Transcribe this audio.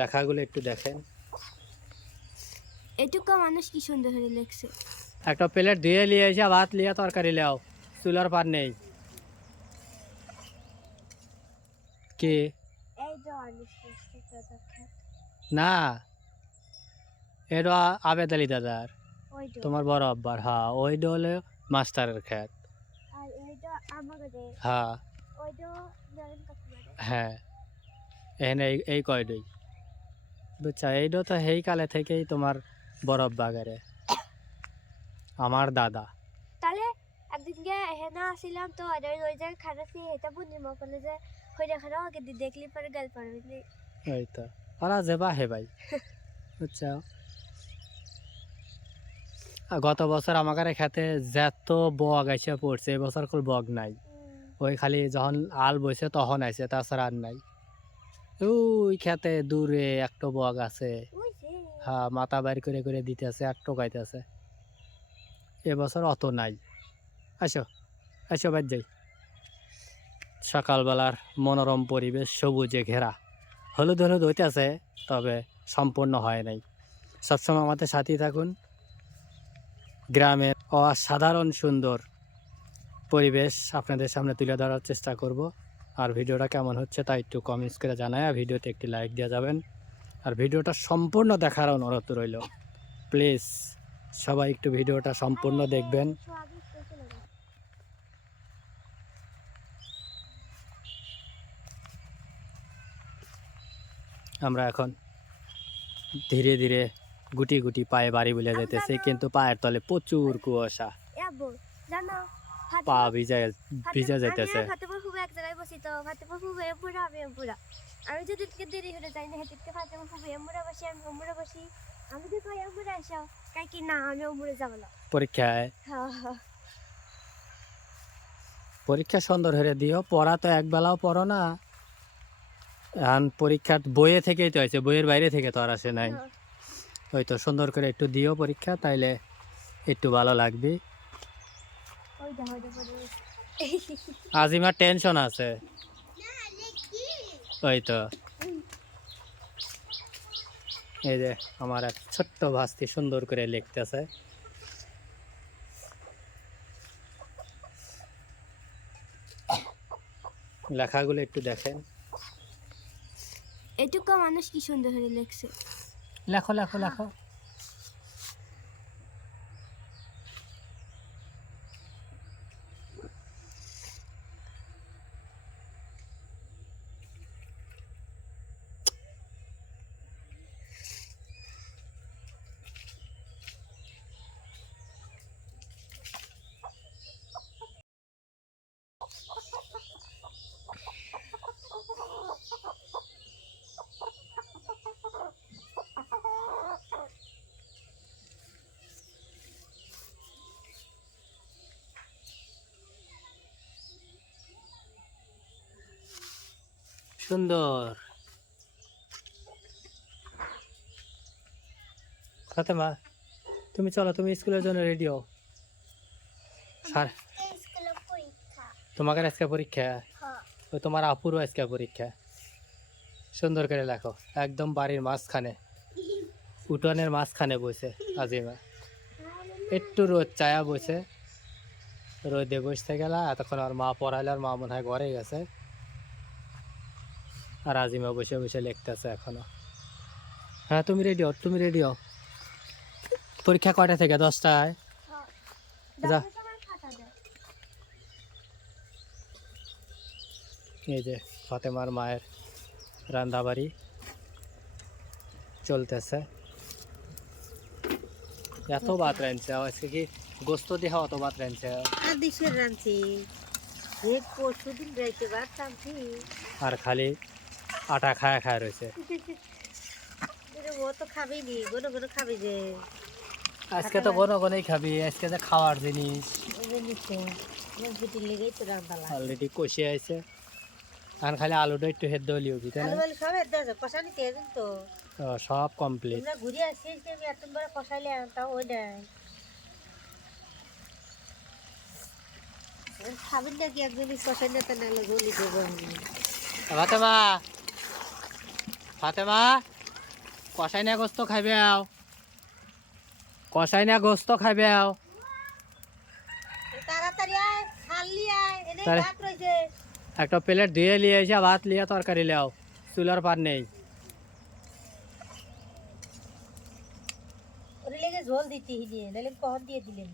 লেখাগুলো একটু দেখেন। এটুকু মানুষ কি সুন্দর করে লেখছে। একটা প্লেট ধুয়ে নিয়ে এসে ভাত লিয়ে তরকারি লেও, চুলার পার নেই কি এই যে মানুষ লেখছে দাদা খেত। না, এটা আবেদ আলী দাদার, ওইটা তোমার বড় আব্বার। হ্যাঁ, ওইটা হলো মাস্টারের ক্ষেত। আর এইটা আমাদের হ্যাঁ ওইটা নরেন কাকুমারে। হ্যাঁ, এখানে এই কয়ডই বুঝছা। এইটা তো সেই কালে থেকেই তোমার বড় বাগারে আমার দাদা। তাহলে একদিন গিয়ে হেনা আসিলাম তো আর ওই জায়গায় খারাপি এটা পূর্ণিমা করলে যে হয়ে দেখানো আগে দেখলি পরে গেল পারবি। ওই তো ওরা যেবা হে ভাই বুঝছো। গত বছর আমাদের খেতে যত বগ এসে পড়ছে, এবছর কোনো বগ নাই। ওই খালি যখন আল বইছে তখন আইছে, তাছাড়া আর নাই। ওই খেতে দূরে একটা বগ আছে। হ্যাঁ, মাথা বাইর করে করে দিতেছে আর টোকাইতেছে। এবছর অত নাই। আসো আসো বাদ যাই। সকালবেলার মনোরম পরিবেশ, সবুজে ঘেরা, হলুদ হলুদ হইতেছে, তবে সম্পূর্ণ হয় নাই। সবসময় আমাদের সাথেই থাকুন। গ্রামের অসাধারণ সুন্দর পরিবেশ আপনাদের সামনে তুলে ধরার চেষ্টা করব। আর ভিডিওটা কেমন হচ্ছে তা একটু কমেন্টস করে জানায়, আর ভিডিওতে একটি লাইক দিয়ে যাবেন। আর ভিডিওটা সম্পূর্ণ দেখার অনুরোধ রইল। প্লিজ সবাই একটু ভিডিওটা সম্পূর্ণ দেখবেন। আমরা এখন ধীরে ধীরে গুটি গুটি পায়ে বাড়ি বলে যেতেছি, কিন্তু পায়ের তলে প্রচুর কুয়াশা, পা ভিজা ভিজা যেতেছে। আমি যেদিনকে দেরি হয়ে যাই না সেদিনকে ফাতেমা ফুফু এমরা বসি, আমি ওমরা বসি। আমি তো কই ওমরা আসো, কাই কি না আমি ওমরে যাব না পরীক্ষায় হ্যাঁ। পরীক্ষা সুন্দর হয়ে দিও। পড়া তো একবেলাও পড়ো না। এখন পরীক্ষার বইয়ে থেকেই তো আছে, বইয়ের বাইরে থেকে তো আর আসে নাই। ওই তো সুন্দর করে একটু দিও পরীক্ষা, তাইলে একটু ভালো লাগবে। আজিমার টেনশন আছে। ওই তো এই যে আমার এক ছোট্ট ভাস্তি সুন্দর করে লিখতেছে। লেখাগুলো একটু দেখেন। এটুকু মানুষ কি সুন্দর করে লেখছে। লেখো লেখো লেখো। সুন্দর। ফাতেমা তুমি চলো, তুমি স্কুলের জন্য রেডি হও। স্যার তোমাকে আজকে পরীক্ষা, ওই তোমার আপুরও আজকে পরীক্ষা। সুন্দর করে লেখো, একদম বাড়ির মাঝখানে, উঠোনের মাঝখানে বসে আজিমা। একটু রোদ চায়া বসে, রোদে বসতে গেলা এতক্ষণ। আর মা পড়াইলে, আর মা মনে হয় ঘরে গেছে, আর আজিমা বসে বসে লিখতেছে এখনো। হ্যাঁ তুমি রেডি হও, তুমি রেডি হও। পরীক্ষা কয়টা থেকে? 10টায়। যা, এই যে ফাতেমার মায়ের রান্নাবাড়ি চলতেছে। এত ভাত রাঁধছে আজকে, কি গোস্ত দিয়ে অত ভাত রাঁধছে? আদিশের রাঁধছি, পরশুদিন রাইতে ভাত রাঁধছি। আর খালি আটা খায় খায় রয়েছে। ও তো খাবেই নি, গোনো গোনো খাবে যে। আজকে তো ঘন ঘনই খাবি, আজকে যে খাওয়ার জিনিস। লেগেই তো রান্ধালা অলরেডি কষে আছে, আর খালি আলুটা একটু হেদ্দ হলিও কি, তাই না? সব কষা নিতে তো সব কমপ্লিট। আমরা ঘুরে আসছি, আমি এত বড় কষাইলে তাও ওই নাই। খাবেন নাকি একজনই কষাই না, নাহলে গলি দেবো। ফাতেমা, ফাতেমা কষাই না গোস্ত খাইবে আও, কষাই না গোস্ত খাইবে আও। তাড়াতাড়ি আয়, খালি আয়, এনে তারে- ভাত রইছে। একটা প্লেট ধুয়ে লিয়ে এসে ভাত লিয়ে তরকারি লিয়াও, চুলার পার নেই। ওরে লেগে ঝোল দিতে হিলিয়ে, নাহলে কখন দিয়ে দিলেন।